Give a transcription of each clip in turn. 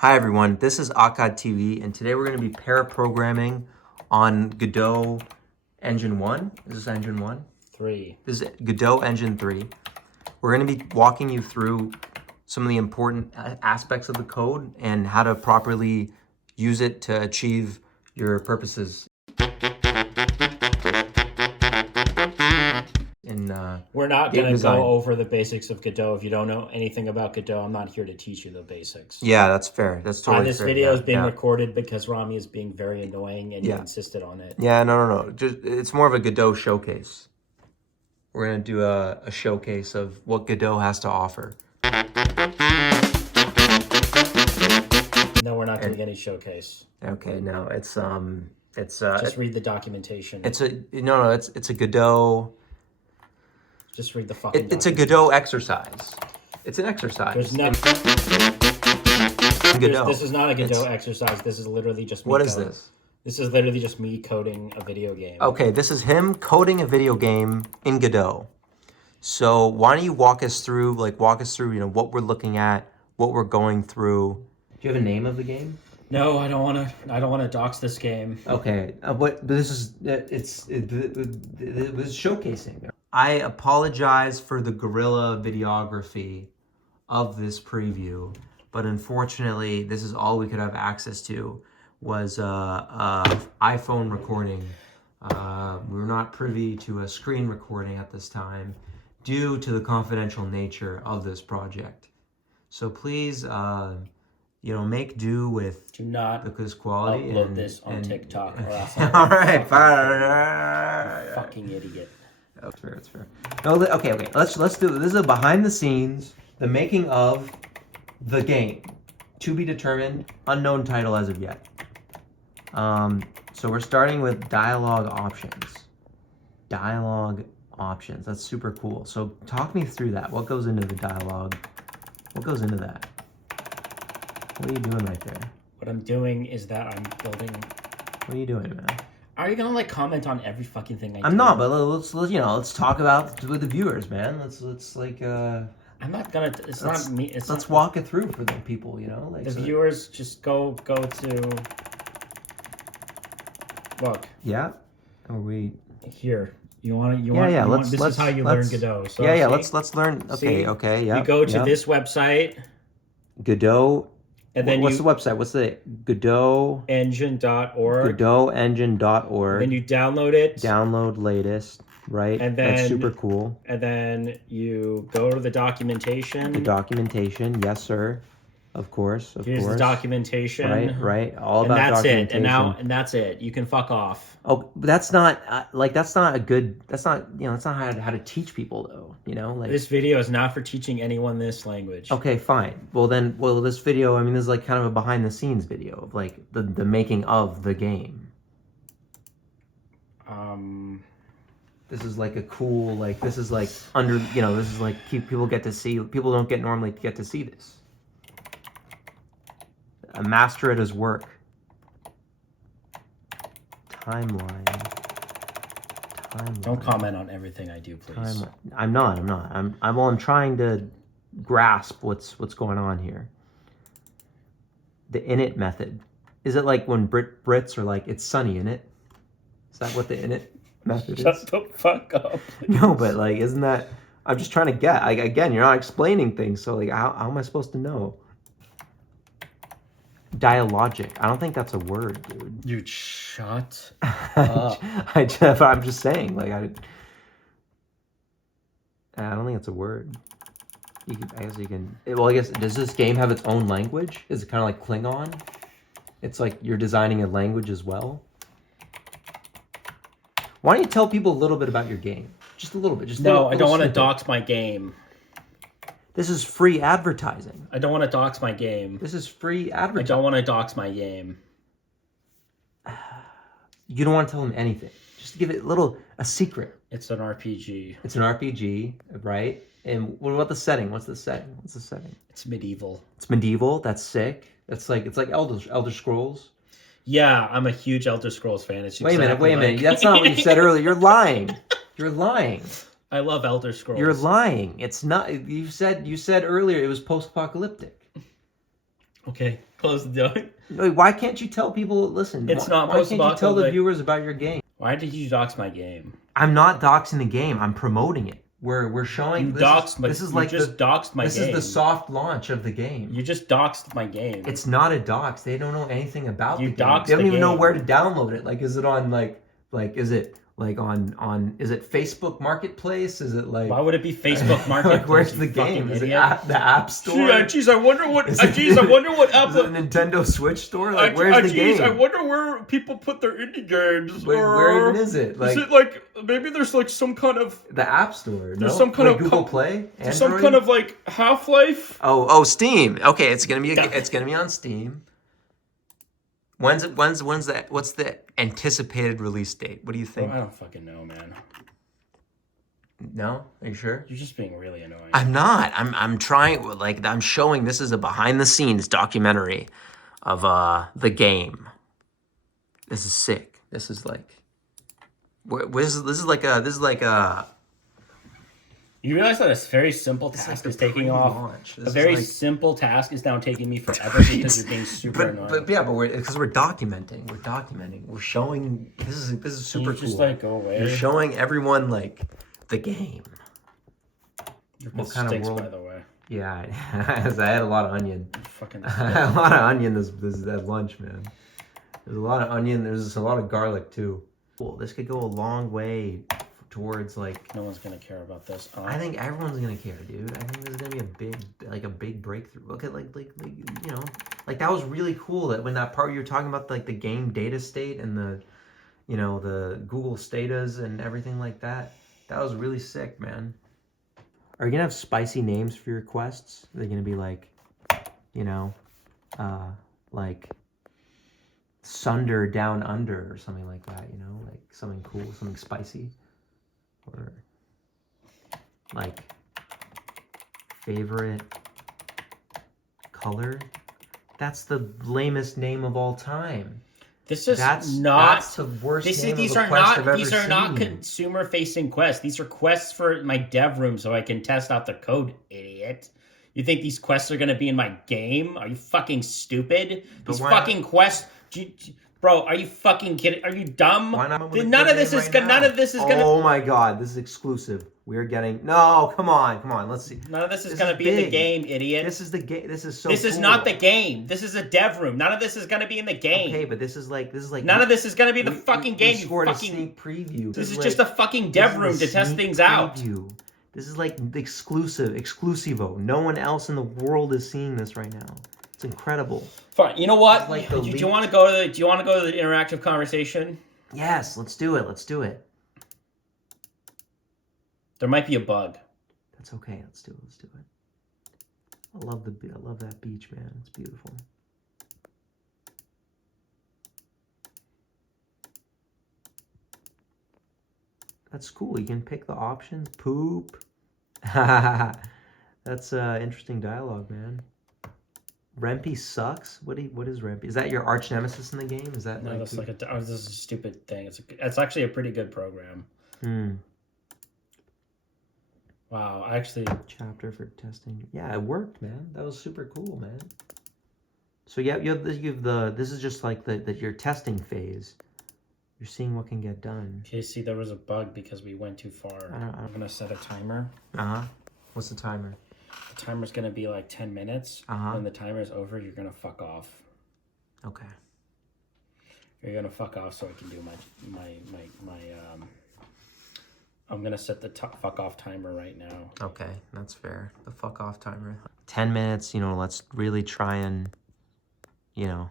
Hi everyone, this is Akkad TV, and today we're going to be pair programming on Godot Engine 1. Is this Engine 1? 3. This is Godot Engine 3. We're going to be walking you through some of the important aspects of the code and how to properly use it to achieve your purposes. We're not going to go over the basics of Godot. If you don't know anything about Godot, I'm not here to teach you the basics. Yeah, that's fair. That's totally this fair. video is being recorded because Rami is being very annoying and he insisted on it. Yeah, no. It's more of a Godot showcase. We're going to do a showcase of what Godot has to offer. No, we're not doing any showcase. Okay, no, it's just read the documentation. It's a Godot. Just read the fucking It's a Godot exercise. It's an exercise. There's no This is not a Godot exercise. This is literally just me. What is this? This is literally just me coding a video game. Okay, this is him coding a video game in Godot. So why don't you walk us through, what we're looking at, what we're going through. Do you have a name of the game? No, I don't want to dox this game. Okay, but this is it was showcasing. I apologize for the guerrilla videography of this preview, but unfortunately, this is all we could have access to was iPhone recording. We were not privy to a screen recording at this time due to the confidential nature of this project. So please, make do with this quality. Upload this on TikTok. Or else all right, fucking idiot. That's fair. That's fair. No, okay. Let's do it. This is a behind the scenes, the making of the game, to be determined, unknown title as of yet. So we're starting with dialogue options. Dialogue options. That's super cool. So talk me through that. What goes into the dialogue? What goes into that? What are you doing right there? What I'm doing is that I'm building. What are you doing, man? Are you gonna comment on every fucking thing I do? I'm not, but let's talk about with the viewers, man. Let's I'm not gonna. Not me. Let's walk it through for the people, the viewers just go to. Look. Yeah. Are we here? You want? This is how you learn Godot. So let's learn. Okay. Yeah. You go to this website. Godot. And then what's the website? What's the Godot? Engine.org. GodotEngine.org. Then you download it. Download latest, right? And then that's super cool. And then you go to the documentation. The documentation, yes, sir. Of course. Here's the documentation. Right. All about documentation. And that's it. You can fuck off. Oh, that's not that's not how to teach people though. This video is not for teaching anyone this language. Okay, fine. Well, this video, this is kind of a behind the scenes video of the making of the game. This is a cool this is under this is people get to see. People don't normally get to see this. A master at his work. Timeline. Don't comment on everything I do, please. I'm not. I'm trying to grasp what's going on here. The init method. Is it when Brits are it's sunny in it? Is that what the init method is? Shut the fuck up. Please. No, but isn't that? I'm just trying to get. Again, you're not explaining things, so how am I supposed to know? Dialogic. I don't think that's a word, dude. You shut up. I'm just saying, I don't think it's a word. I guess you can. Well, I guess, does this game have its own language? Is it kind of like Klingon? It's you're designing a language as well. Why don't you tell people a little bit about your game? Just a little bit. I don't want to dox my game. This is free advertising. I don't want to dox my game. This is free advertising. I don't want to dox my game. You don't want to tell them anything. Just give it a secret. It's an RPG. It's an RPG, right? And what about the setting? What's the setting? It's medieval. It's medieval. That's sick. It's like Elder Scrolls. Yeah, I'm a huge Elder Scrolls fan. Wait a minute. That's not what you said earlier. You're lying. I love Elder Scrolls. You're lying. It's not. You said earlier it was post-apocalyptic. Okay, close the door. No, why can't you tell people? Listen, It's not why can't you post-apocalyptic. tell the viewers about your game? Why did you dox my game? I'm not doxing the game. I'm promoting it. We're showing. This is like just doxed my game. This is the soft launch of the game. You just doxed my game. It's not a dox. They don't know anything about the game. Doxed They don't even know game. where to download it. Like, is it on is it like on is it Facebook Marketplace? Is it like? Why would it be Facebook Marketplace? Like, where's the game? Is it the App Store? Jeez, I wonder what. I wonder what app. Is it a Nintendo Switch store? Like, where's the game? I wonder where people put their indie games. Where even is it? Like, is it like maybe there's like some kind of the App Store? There's some kind of Google Play. There's some kind of like Half-Life. Oh, Steam. Okay, it's gonna be on Steam. When's that? What's the anticipated release date? What do you think? Oh, I don't fucking know, man. No? Are you sure? You're just being really annoying. I'm not. I'm trying. Like, I'm showing. This is a behind the scenes documentary of the game. This is sick. This is like. This is like a. You realize that a very simple task is taking off. A very simple task is now taking me forever because you're being super annoying. But because we're documenting. We're documenting. We're showing. This is super cool. Just like go away. You're showing everyone like the game. What kind of world? By the way. Yeah, I had a lot of onion. Fucking. I had a lot of onion at lunch, man. There's a lot of onion. There's a lot of garlic too. Cool. This could go a long way towards like. No one's gonna care about this. I think everyone's gonna care, dude. I think this is gonna be a big breakthrough. Look at like you know, like that was really cool that when that part you were talking about like the game data state and the, you know, the Google statas and everything like that. That was really sick, man. Are you gonna have spicy names for your quests? Are they gonna be like, you know, like Sunder Down Under or something like that? You know, like something cool, something spicy, or like favorite color. That's the lamest name of all time. This is that's the worst. These are not consumer facing quests. These are quests for my dev room so I can test out the code, idiot. You think these quests are going to be in my game? Are you fucking stupid? These fucking quests, bro. Are you fucking kidding? Are you dumb? None of this is gonna. Oh my god, this is exclusive. We're getting no. Come on. Let's see. None of this is gonna be in the game, idiot. This is the game. This is so. This is not the game. This is a dev room. None of this is gonna be in the game. Okay, but this is like. None of this is gonna be the fucking game. You scored a sneak preview. This is just a fucking dev room to test things out. This is like exclusivo. No one else in the world is seeing this right now. It's incredible. Fine. You know what? Like do you want to go to the interactive conversation? Yes, let's do it. There might be a bug. That's okay. Let's do it. I love that beach, man. It's beautiful. That's cool. You can pick the options. Poop. That's interesting dialogue, man. Rempy sucks. What is Rempy? Is that your arch nemesis in the game? Is that no? That's like this is a stupid thing. It's actually a pretty good program. Wow, actually. Chapter for testing. Yeah, it worked, man. That was super cool, man. So yeah, you have this is just like your testing phase. You're seeing what can get done. Okay, see, there was a bug because we went too far. I'm gonna set a timer. What's the timer? The timer's gonna be like 10 minutes. When the timer's over, you're gonna fuck off. Okay. You're gonna fuck off so I can do my I'm gonna set the fuck off timer right now. Okay, that's fair. The fuck off timer. 10 minutes. You know, let's really try and, you know,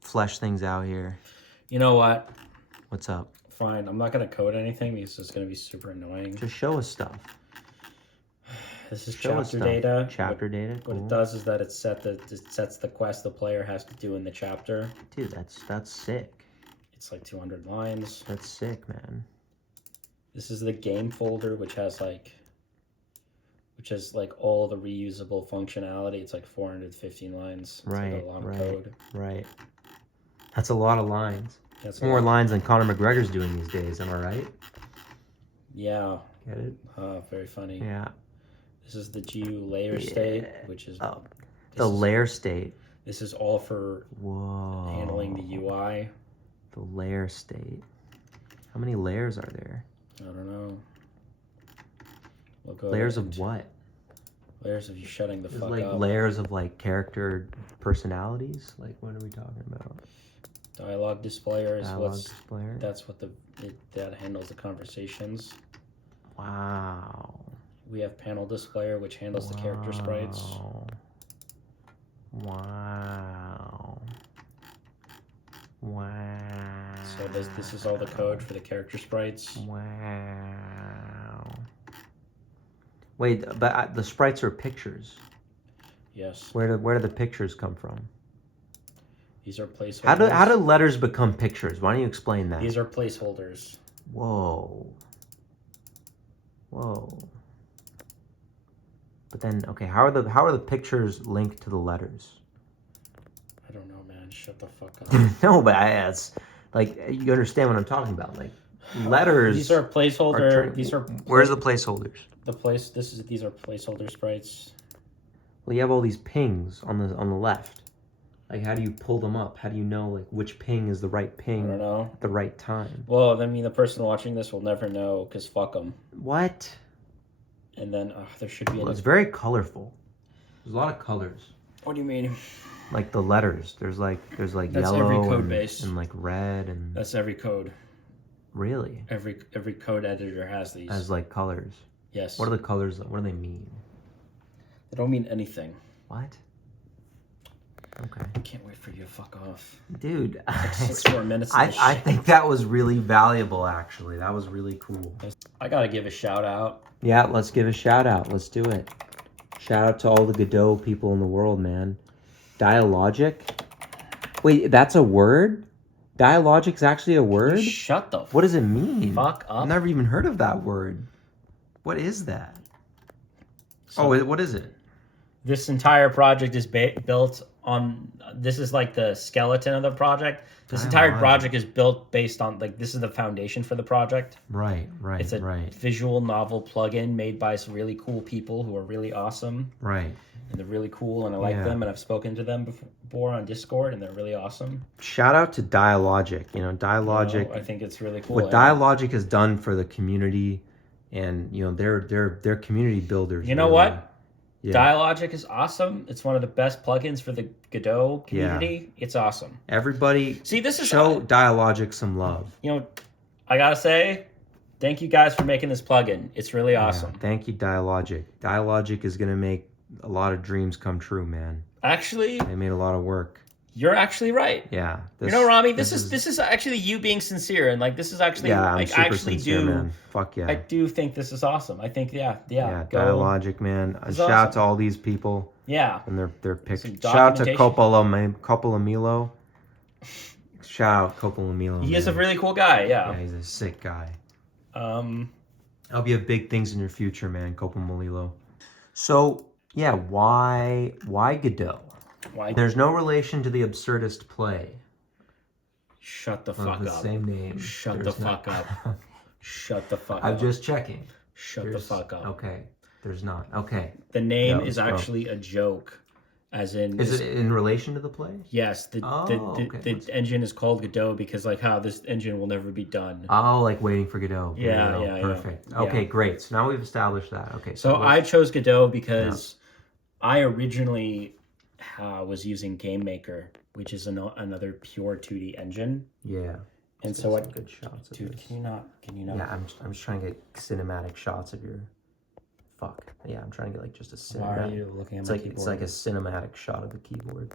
flesh things out here. You know what? What's up? Fine. I'm not gonna code anything because it's gonna be super annoying. Just show us stuff. This is chapter data. Chapter data. What it does is that it sets the quest the player has to do in the chapter. Dude, that's sick. It's like 200 lines. That's sick, man. This is the game folder, which has like all the reusable functionality. It's like 415 lines. It's right. Like a lot of code. Right. That's a lot of lines. That's more lines than Conor McGregor's doing these days. Am I right? Yeah. Get it? Very funny. Yeah. This is the GU layer state, which is the layer state. This is all for handling the UI. The layer state. How many layers are there? I don't know. Layers of what? Layers of you shutting the fuck like up. Layers of like character personalities? Like what are we talking about? Dialogue displayer is displayer? That's what that handles the conversations. Wow. We have panel displayer, which handles the character sprites. Wow. So this is all the code for the character sprites. Wow. Wait, but the sprites are pictures. Yes. Where do the pictures come from? These are placeholders. How do letters become pictures? Why don't you explain that? These are placeholders. Whoa. But then, okay, how are the pictures linked to the letters? I don't know, man. Shut the fuck up. No, but it's like you understand what I'm talking about. Like letters. These are placeholder. Where's the placeholders? These are placeholder sprites. Well, you have all these pings on the left. Like, how do you pull them up? How do you know like which ping is the right ping? I don't know. At the right time. Well, I mean, the person watching this will never know because fuck them. What? And then there should be. It's very colorful. There's a lot of colors. What do you mean? Like the letters. There's like That's yellow every code base. and like red and. That's every code. Really? Every code editor has these. As like colors. Yes. What are the colors? What do they mean? They don't mean anything. What? Okay. I can't wait for you to fuck off. Dude. Like 6 more minutes. I think that was really valuable, actually. That was really cool. I gotta give a shout out. Yeah, let's give a shout out. Let's do it. Shout out to all the Godot people in the world, man. Dialogic? Wait, that's a word? Dialogic's actually a word? Shut the What does it mean? fuck up. I've never even heard of that word. What is that? What is it? This entire project is built on. This is like the skeleton of the project. This entire project is built based on this is the foundation for the project. Right. It's a visual novel plugin made by some really cool people who are really awesome. Right. And they're really cool, and I like them, and I've spoken to them before on Discord, and they're really awesome. Shout out to Dialogic. Dialogic. I think it's really cool. What Dialogic has done for the community, and they're community builders. You know what? Yeah. Dialogic is awesome. It's one of the best plugins for the Godot community. Yeah. It's awesome. Everybody, this is show Dialogic some love. I gotta say, thank you guys for making this plugin. It's really awesome. Thank you, Dialogic. Dialogic is gonna make a lot of dreams come true, man. Actually, they made a lot of work. You're actually right. Yeah. Rami, this is actually you being sincere, and this is actually I'm super sincere, man. Fuck yeah. I do think this is awesome. I think Yeah, Dialogic, man. Shout out to all these people. Yeah. And their pictures. Shout out to Coppola Milo. Shout out Coppola Milo. He is a really cool guy. Yeah. Yeah, he's a sick guy. Hope you have big things in your future, man. Coppola Milo. So yeah, why Godot? Why? There's no relation to the absurdist play. Shut the fuck up. Same name. Shut the fuck up. Shut the fuck up. I'm just checking. Shut the fuck up. Okay. There's not. Okay. The name is actually a joke. As in... Is it in relation to the play? Yes. The engine is called Godot because how this engine will never be done. Oh, like waiting for Godot. Yeah. Perfect. Yeah. Okay, great. So now we've established that. Okay. So I chose Godot because I originally... was using Gamemaker, which is another pure 2D engine. Yeah. And so what? Good shots. Dude, can you not? Yeah, I'm just trying to get cinematic shots of your. Fuck. Yeah, I'm trying to get just a cinematic. Why are you looking at my keyboard? It's like a cinematic shot of the keyboard.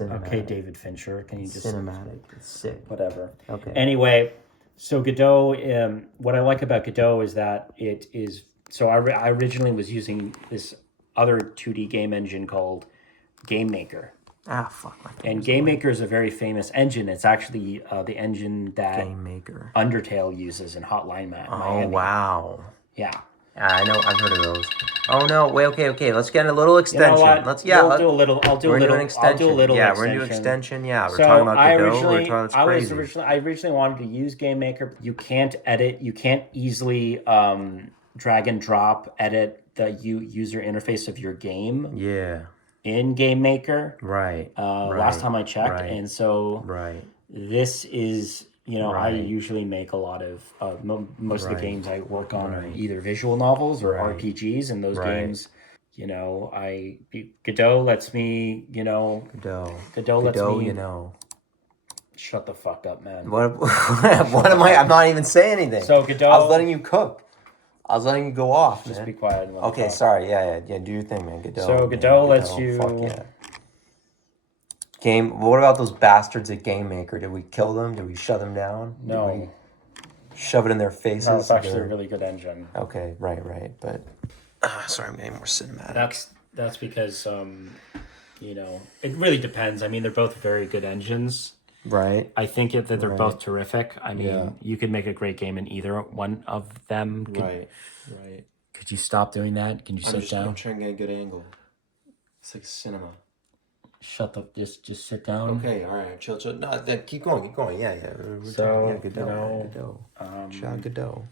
Okay, David Fincher, can you just cinematic? It's sick. Whatever. Okay. Anyway, so Godot. What I like about Godot is that it is. So I originally was using this other 2D game engine called Gamemaker. Fuck. And Gamemaker is a very famous engine. It's actually the engine that Gamemaker. Undertale uses in Hotline Miami. Oh, wow. Yeah. I know. I've heard of those. Oh no! Wait. Okay. Let's get a little extension. You know what? Let's do a little. I'll do a little extension. Yeah, we're gonna do extension. Yeah, we're so talking about I Godot. originally, I originally wanted to use Gamemaker. You can't edit. You can't easily drag and drop edit the user interface of your game. Yeah. in Gamemaker. Right. Last time I checked, and so this is I usually make a lot of most of the games I work on are either visual novels or RPGs, and those games. Godot lets me. Godot lets me. Shut the fuck up, man. What am I? I'm not even saying anything. So Godot. I was letting you cook. I was letting you go off. Just man. be quiet. And let me Okay, talk. sorry. Yeah. Do your thing, man. Godot. So Godot lets you. Fuck yeah. Game. What about those bastards at Gamemaker? Did we kill them? Did we shut them down? No. Did we shove it in their faces? No, it's actually a really good engine. Okay, right. But sorry, I'm getting more cinematic. That's because it really depends. I mean, they're both very good engines. Right. I think that they're both terrific. I mean, you could make a great game in either one of them. Right. Could you stop doing that? Can you sit down? I'm trying to get a good angle. It's like cinema. Shut up. Just sit down. Okay. All right. Chill. No, then keep going. Yeah. So Godot. Godot.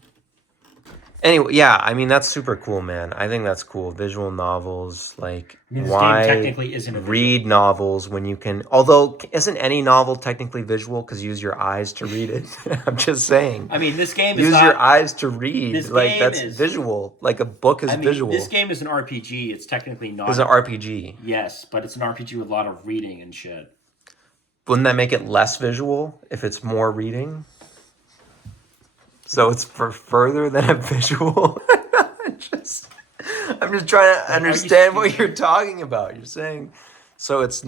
Anyway, yeah, I mean that's super cool, man. I think that's cool. Visual novels, like why technically isn't a read novels when you can? Although isn't any novel technically visual because you use your eyes to read it? I'm just saying. I mean, this game use your eyes to read. Like that's visual. Like a book is visual. This game is an RPG. It's technically not. It's an RPG. Yes, but it's an RPG with a lot of reading and shit. Wouldn't that make it less visual if it's more reading? So it's for further than a visual. I'm just trying to understand what you're talking about. You're saying, so it's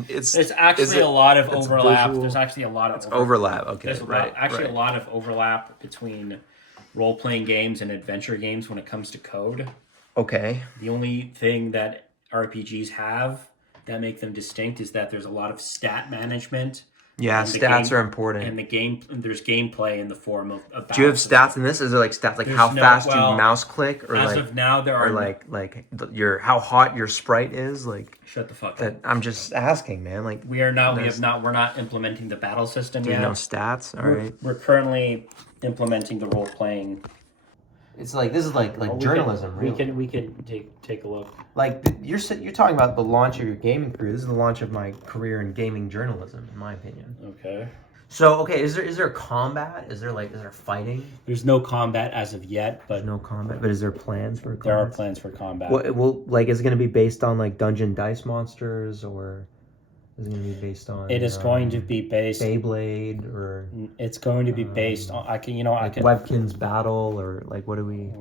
actually a lot of overlap. Visual? There's actually a lot of overlap. Okay, there's a lot of overlap between role-playing games and adventure games when it comes to code. Okay. The only thing that RPGs have that make them distinct is that there's a lot of stat management. Yeah, stats are important. And there's gameplay in the form of do you have stats in this? Is there like stats like how fast you mouse click, or as like of now there are like your how hot your sprite is? Like shut the fuck up. I'm just asking, man. Like we're not implementing the battle system yet. No stats. All right. We're currently implementing the role playing. It's like this is like journalism. We can take a look. Like you're talking about the launch of your gaming career. This is the launch of my career in gaming journalism, in my opinion. Okay. So is there combat? Is there fighting? There's no combat as of yet, but there's no combat. But is there plans for combat? There are plans for combat. Is it going to be based on like dungeon dice monsters, or is it going to be based on? It is going to be based Beyblade, or it's going to be based on. Webkin's Battle, or like what do we?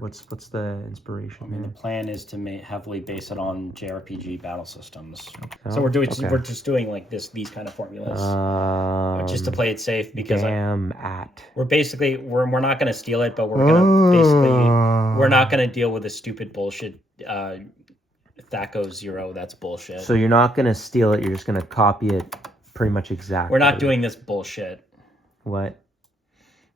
What's the inspiration? I mean, the plan is to heavily base it on JRPG battle systems. So we're just doing like these kind of formulas just to play it safe because we're not going to steal it, but we're not going to deal with the stupid bullshit. If that goes zero, that's bullshit. So you're not going to steal it. You're just going to copy it pretty much exactly. We're not doing this bullshit. What?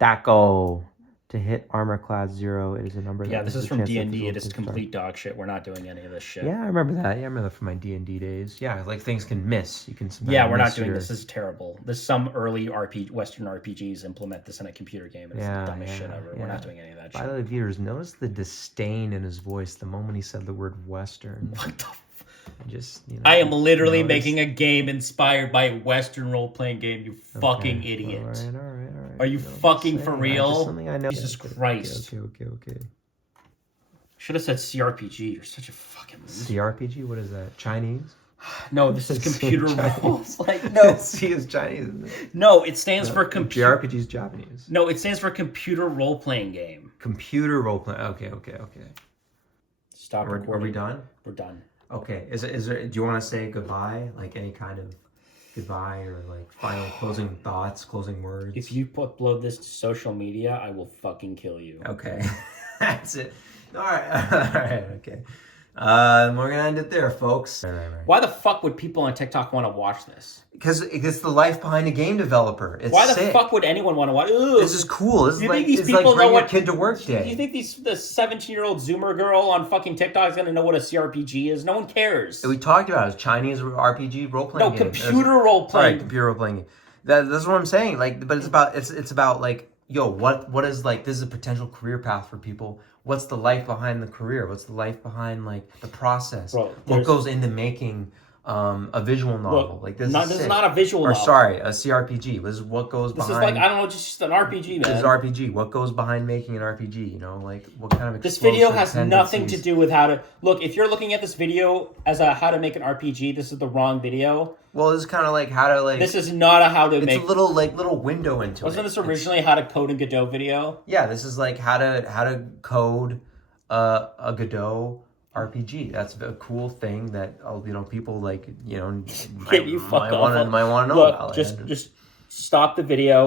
Daco. To hit armor class 0, it is a number. Yeah, this is from D&D. It is complete dog shit. We're not doing any of this shit. Yeah, I remember that. Yeah, I remember that from my D&D days. Yeah, like things can miss. You can. Yeah, we're not doing this. This is terrible. Some early Western RPGs implement this in a a game. It's the dumbest shit ever. Yeah. We're not doing any of that shit. By the way, viewers, notice the disdain in his voice the moment he said the word Western. What the just I am literally making a game inspired by a Western role-playing game, you fucking idiot. All right. Are you fucking for real? Something I know. Jesus Christ. Okay. Should have said CRPG. You're such a fucking loser. CRPG? What is that? Chinese? No, this is computer roles. No, C is Chinese, isn't it? No, it stands for computer. JRPG is Japanese. No, it stands for computer role-playing game. Computer role-playing. Okay. Stop recording. Are we done? We're done. Okay. Is there? Do you want to say goodbye? Like any kind of goodbye or like final closing thoughts, closing words? If you upload this to social media, I will fucking kill you. Okay. That's it. All right. Okay. We're gonna end it there, folks. Right. Why the fuck would people on TikTok want to watch this? Because it's the life behind a game developer. It's Why the sick. fuck would anyone want to watch? This is cool. This is like bring your kid to work day. Do you think the 17-year-old Zoomer girl on fucking TikTok is gonna know what a CRPG is? No one cares. We talked about it. It's Chinese RPG role playing game. Computer role playing. Sorry, computer role playing game. That's what I'm saying. Like, but it's about like, yo, what is like? This is a potential career path for people. What's the life behind the career? What's the life behind like the process? What goes into making a visual novel. Look, Like this is not a visual novel. Or sorry, a CRPG. This is what goes this behind. This is like, I don't know, just an RPG, man. This is RPG. What goes behind making an RPG? You know, like what kind of this video has nothing to do with how to look. If you're looking at this video as a how to make an RPG, this is the wrong video. Well, this is kind of like how to like. This is not a how to make. It's a little window into Wasn't this originally how to code in Godot video? Yeah, this is like how to code a Godot RPG. That's a cool thing that people like might want to know Look, about. just stop the video.